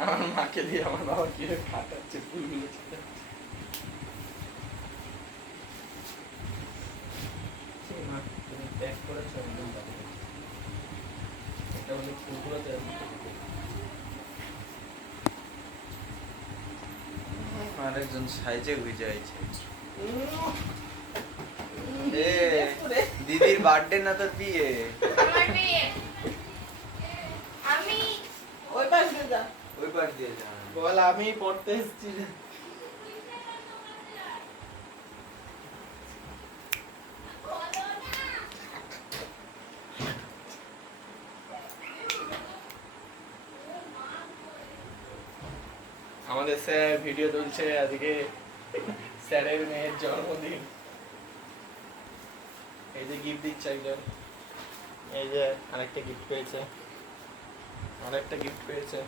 আমার মাকে দিয়ে আমার বাবা কিভাবে কাটাচ্ছে ফুলগুলো প্যাক করেছো এটা হলে ফুলগুলো আরেকজন সাইজে বুঝে আইছে দিদির বার্থডে না তো বিয়ে আমার বিয়ে আমি ওই পাশ দিয়ে যা ওই পাশ দিয়ে যা বল আমি পড়তে এসেছি আমাদের স্যার ভিডিও তুলছে আজকে স্যারের মেয়ের জন্মদিন এই যে গিফট দিচ্ছে একজন এই যে আরেকটা গিফট পেয়েছে